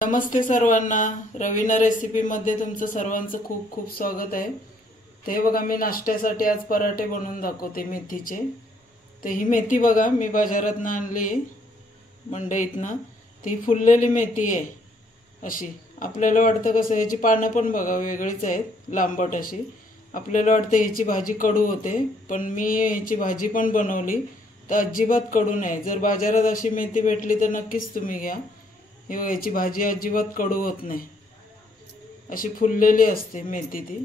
नमस्ते सर्वांना, रवीना रेसिपी मध्ये तुमचं सर्वांचं खूप खूप स्वागत आहे। ते बघा मी नाश्त्यासाठी आज पराठे बनवून दाखवते मेथीचे। ते ही मेथी बघा मी बाजारातून आणली मंडईतनं। ती फुललेली मेथी आहे अशी। आपल्याला वाटतं कसं याची पानं पण बघा वेगळीच आहेत लांबट अशी। आपल्याला वाटतं याची भाजी कडू होते, पण मी याची भाजी पण बनवली तर अजिबात कडू नाही। जर बाजारात अशी मेथी भेटली तर नक्कीच तुम्ही घ्या। याची भाजी अजिबात कडू होत नाही, अशी फुललेली असते मेथी। ती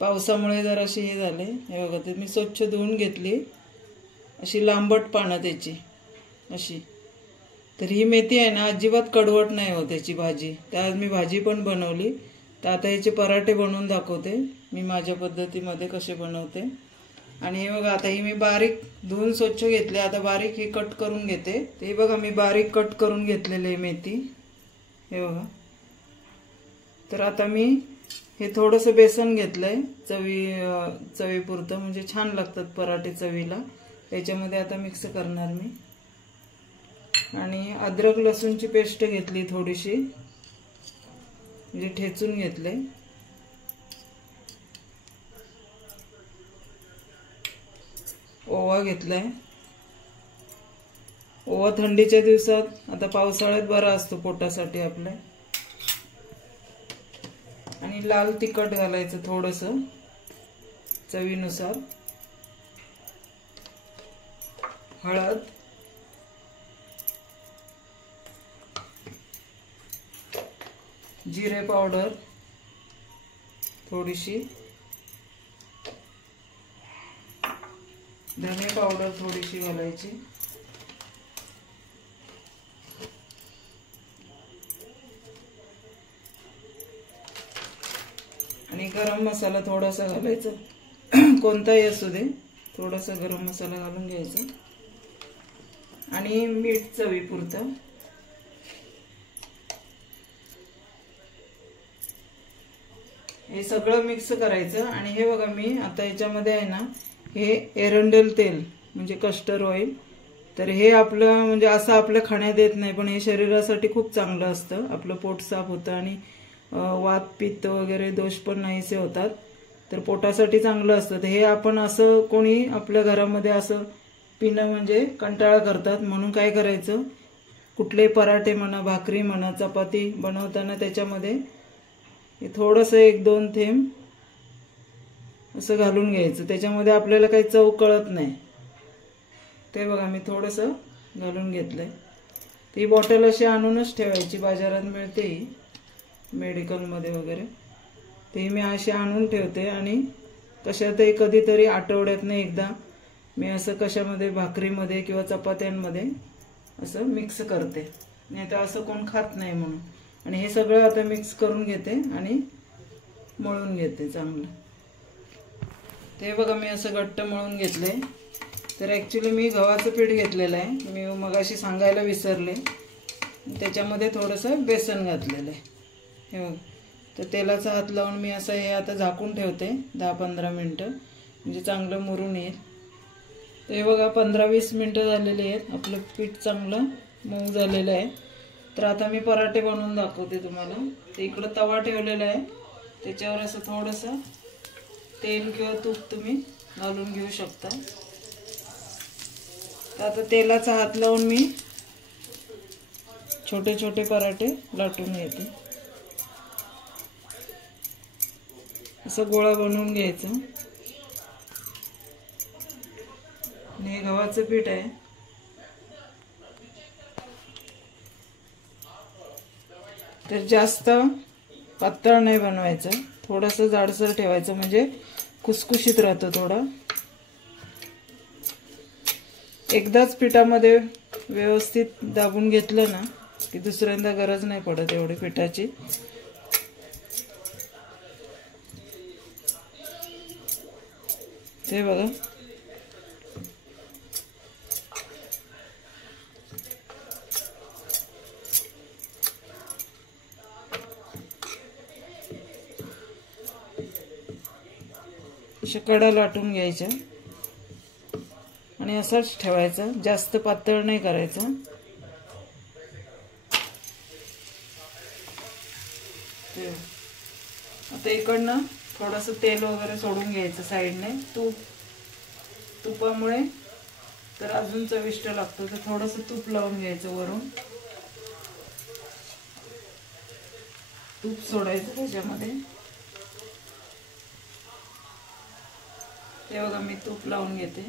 पावसामुळे जर अशी हे झाले, हे बघा ते मी स्वच्छ धुवून घेतली। अशी लांबट पानं त्याची अशी। तर ही मेथी आहे ना अजिबात कडवट नाही होत याची भाजी। त्यात मी भाजी पण बनवली। तर आता याचे पराठे बनवून दाखवते मी माझ्या पद्धतीमध्ये कसे बनवते। आणि हे बघा आता ही मी बारीक धुवून स्वच्छ घेतले। आता बारीक ही कट करून घेते। ते बघा मी बारीक कट करून घेतलेले मेथी, हे बघा। तर आता मी हे थोडंसं बेसन घेतलंय चवीपुरतं, म्हणजे छान लागतात पराठे चवीला। याच्यामध्ये आता मिक्स करणार मी। आणि अद्रक लसूणची पेस्ट घेतली थोडीशी, म्हणजे ठेचून घेतले। ओवा घेतलाय। ओवा थंडीच्या दिवसात, आता पावसाळ्यात बरा असतो पोटासाठी आपल्या। आणि लाल तिखट घालायचं थोडंसं चवीनुसार। हळद, जिरे पावडर थोडीशी, धने पावडर थोडीशी घालायची, आणि गरम मसाला थोडासा घालायचा, कोणताही असू दे। थोडासा गरम मसाला घालून घ्यायचा आणि मीठ चवीपुरतं। हे सगळं मिक्स करायचं। आणि हे बघा मी आता याच्यामध्ये आहे ना हे एरंडेल तेल म्हणजे कस्टर्ड ऑइल। तर हे आपलं म्हणजे असं आपल्या खाण्यात येत नाही, पण हे शरीरासाठी खूप चांगलं असतं। आपलं पोट साफ होतं आणि वात पित्त वगैरे दोष पण नाहीसे होतात। तर पोटासाठी चांगलं असतं। तर हे आपण असं कोणी आपल्या घरामध्ये असं पिणं म्हणजे कंटाळा करतात, म्हणून काय करायचं, कुठले पराठे म्हणा, भाकरी म्हणा, चपाती बनवताना त्याच्यामध्ये हे थोडंसं 1-2 थेंब असं घालून घ्यायचं। त्याच्यामध्ये आपल्याला काही चव कळत नाही। ते बघा मी थोडंसं घालून घेतलंय। ती बॉटल अशी आणूनच ठेवायची, बाजारात मिळते ही मेडिकलमध्ये वगैरे। ते मी अशी आणून ठेवते आणि कशातही कधीतरी आठवड्यातनं एकदा मी असं कशामध्ये भाकरीमध्ये किंवा चपात्यांमध्ये असं मिक्स करते, नाही तर असं कोण खात नाही म्हणून। आणि हे सगळं आता मिक्स करून घेते आणि मळून घेते चांगलं। ते बघा मी असं घट्ट मळून घेतले। तर ॲक्च्युली मी गव्हाचं पीठ घेतलेलं आहे, मी मगाशी सांगायला विसरले। त्याच्यामध्ये थोडंसं बेसन घातलेलं आहे, हे बघ। तर तेलाचा हात लावून मी असं हे आता झाकून ठेवते 10-15 मिनटं, म्हणजे चांगलं मुरून येईल। ते बघा 15-20 मिनटं झालेली आहेत, आपलं पीठ चांगलं मऊ झालेलं आहे। तर आता मी पराठे बनवून दाखवते तुम्हाला। ते इकडं तवा ठेवलेला आहे, त्याच्यावर असं थोडंसं तेल किंवा तूप तुम्ही घालून घेऊ शकता। तर आता तेलाचा हात लावून मी छोटे छोटे पराठे लाटून घेते। असं गोळा बनवून घ्यायचं। हे गव्हाचं पीठ आहे। तर जास्त पातळ नाही बनवायचं, थोडंसं जाडसर ठेवायचं, म्हणजे खुसखुशीत राहतं थोडं। एकदाच पिठामध्ये व्यवस्थित दाबून घेतलं ना की दुसऱ्यांदा गरज नाही पडत एवढी पिठाची। ते बघा अशा कडा लाटून घ्यायच्या आणि असंच ठेवायचं, जास्त पातळ नाही करायचं। आता इकडनं थोडंसं तेल वगैरे सोडून घ्यायचं साईडने. तुपामुळे तर अजून चविष्ट लागतं. तर थोडंसं तूप लावून घ्यायचं वरून. तूप सोडायचं त्याच्यामध्ये. ते बघा मी तूप लावून घेते.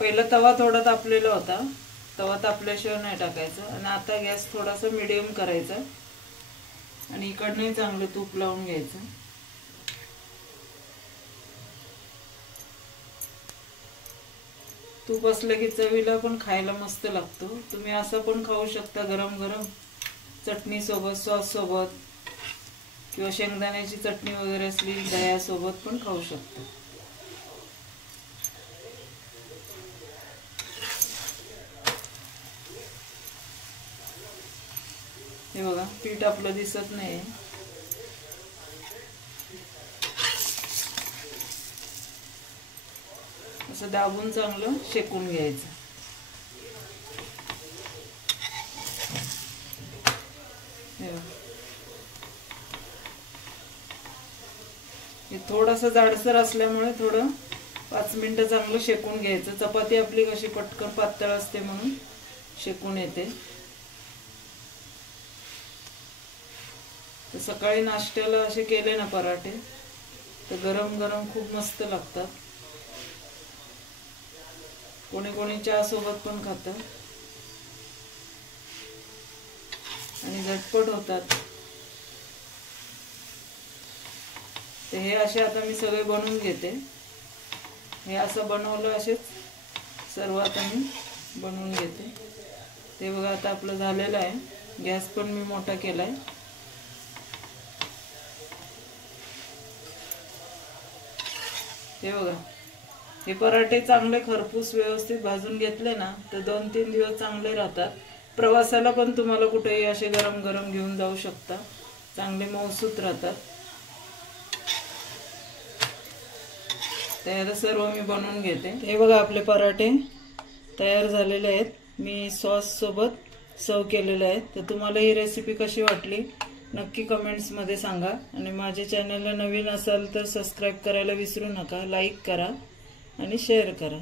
पहिला तवा थोडा तापलेला होता. तवा तापल्याशिवाय नाही टाकायचं. आणि आता गॅस थोडासा मीडियम करायचा आणि इकडनं चांगलं तूप लावून घ्यायचं. तूप असलं की चवीला पण खायला मस्त लागतो. तुम्ही असं पण खाऊ शकता गरम गरम चटणी सोबत, सॉस सोबत, किंवा शेंगदाण्याची चटणी वगैरे असली दह्यासोबत पण खाऊ शकता. हे बघा पीठ आपलं दिसत नाही. असं दाबून चांगलं शेकून घ्यायचं. हे थोडंसं जाडसर असल्यामुळे थोडं 5 मिनिटं चांगलं शेकून घ्यायचं. चपाती आपली कशी पटकन पातळ असते म्हणून शेकून येते. तर सकाळी नाश्त्याला असे केले ना पराठे तर गरम गरम खूप मस्त लागतात. कोणी कोणी चहा सोबत पण खातं आणि झटपट होतात. तर हे असे आता मी सगळे बनवून घेते. हे असं बनवलं असेच सर्व आता मी बनवून घेते. ते बघा आता आपलं झालेलं आहे. गॅस पण मी मोठा केलाय. हे बघा हे पराठे चांगले खरपूस व्यवस्थित भाजून घेतले ना तर 2-3 दिवस चांगले राहतात. प्रवासाला पण तुम्हाला कुठेही असे गरम गरम घेऊन जाऊ शकता. चांगले मऊसूत राहतात. तर सर्व मी बनवून घेते. हे बघा आपले पराठे तयार झालेले आहेत. मी सॉस सोबत सर्व केलेले आहेत. तर तुम्हाला ही रेसिपी कशी वाटली नक्की कमेंट्समध्ये सांगा. आणि माझ्या चॅनलला नवीन असाल तर सबस्क्राईब करायला विसरू नका. लाईक करा आणि शेअर करा.